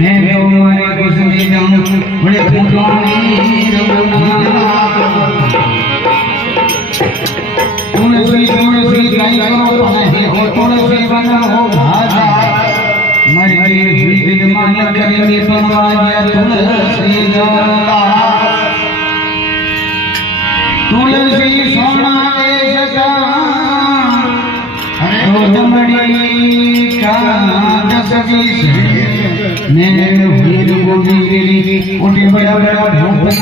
मैं तुम्हारे कुछ नहीं जानूं बड़े पुरानी तुलसी गाय करो नहीं हो तुलसी बना हो भाजा मर गई हुई विद्यमान करेंगे बनवाया तुलसी तुलसी सोना जगा दमड़ी का दसवी मैंने हुई गोदी गिरी उठे बड़ा बड़ा भूख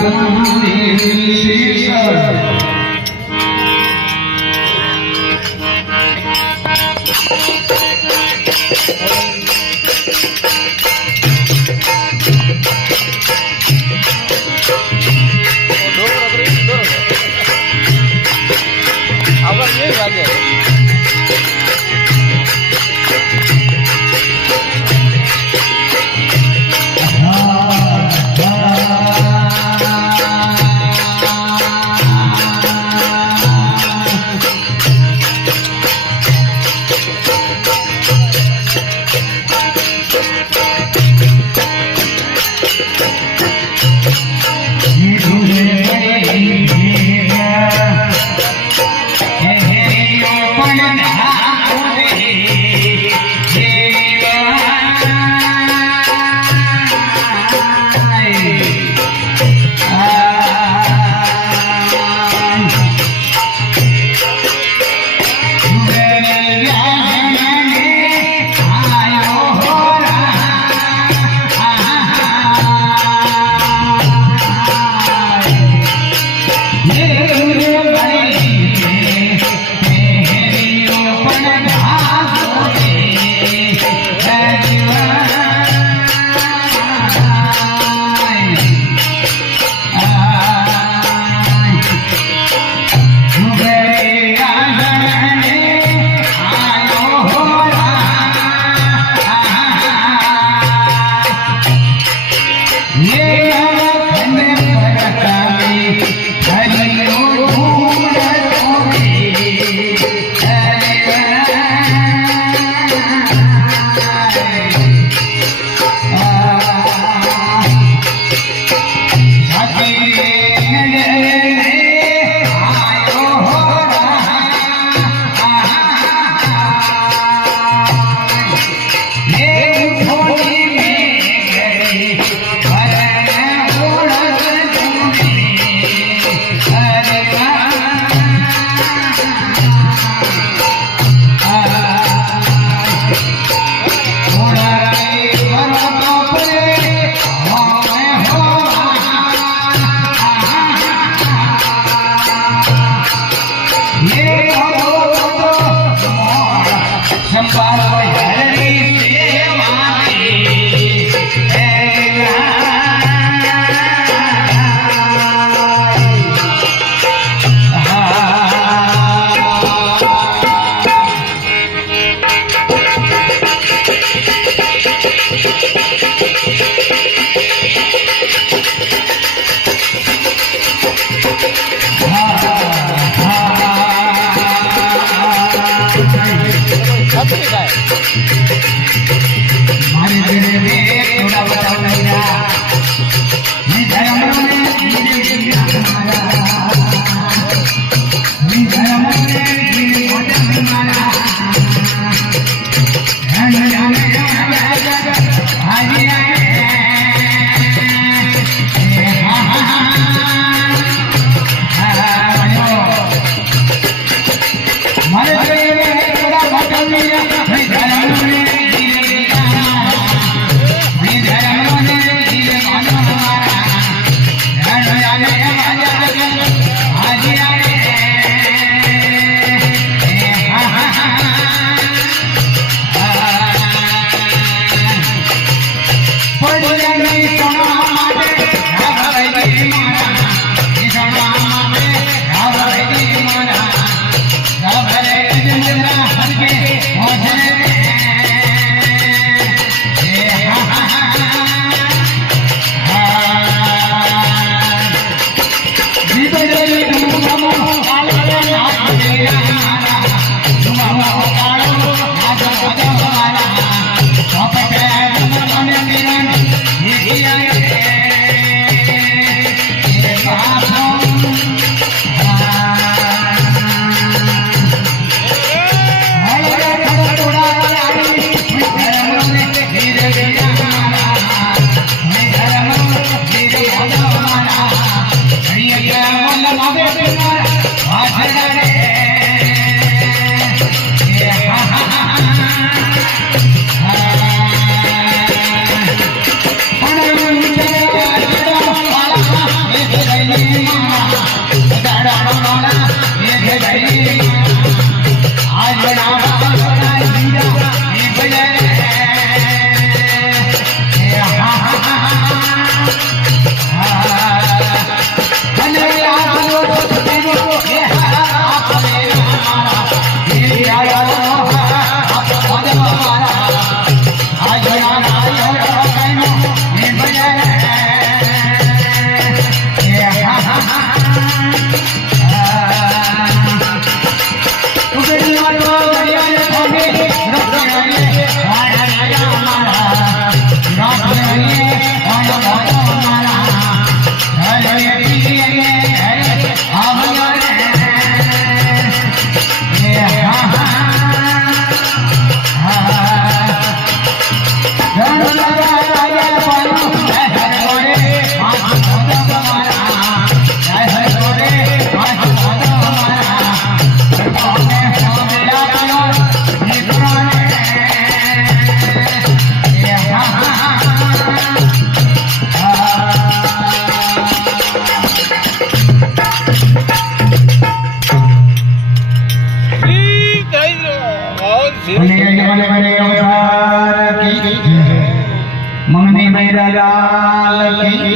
मंगनी मेरा लाल की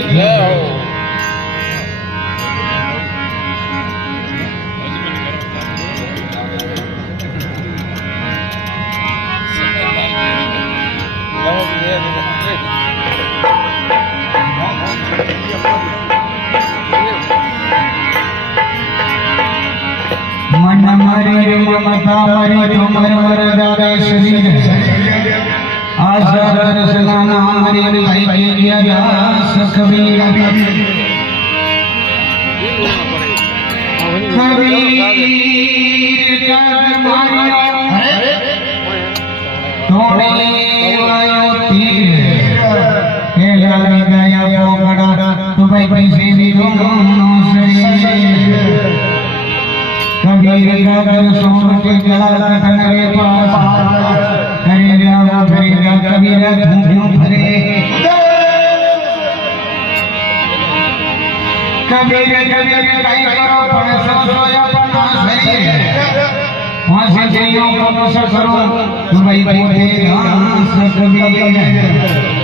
मन मरे ममता मरे तुमर वरदारे शरीर आशा दर्शना हमारे भाई के किया जा कबीर का तोड़े आयो तीर के लाल गया पोकड़ा तो भाई पैसे भी दोनों शरीर कबीर का घर सोम के गला कटन रे पास करेगा कबीर धूम भरे कबीर कई करो पण सोया पन्ना शरीर वहां से को करो भाई बोले कबीर